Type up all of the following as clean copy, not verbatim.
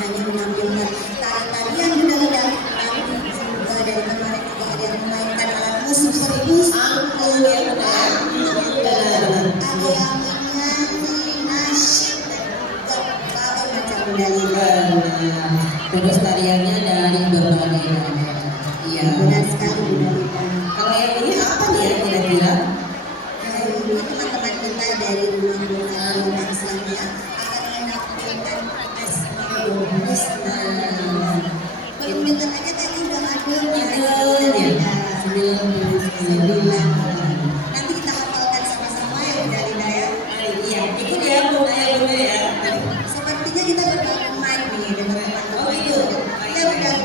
hanya menampilkan tarian budaya, tapi juga dari kemarin juga ada yang memainkan alat musik serius, angklung ya benar, ada yang menyanyi nasyid dan juga berbagai macam budaya. Terus tariannya dari berbagai daerah. Iya. Benar sekali budaya. Kalau yang ini apa nih ya kira-kira? Ini teman-teman kita dari Rumah Budaya Islamiyah akan menampilkan Asmaul Husna. Pendengar aja tadi udah ada. Sembilan. Nanti kita hafalkan sama-sama ya dari Daya. Iya, ikut ya, boleh ya. Sepertinya kita bergabung main nih dengan teman-teman. Oh gitu. Ya udah.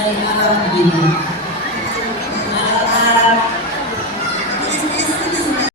Dari Arab begini.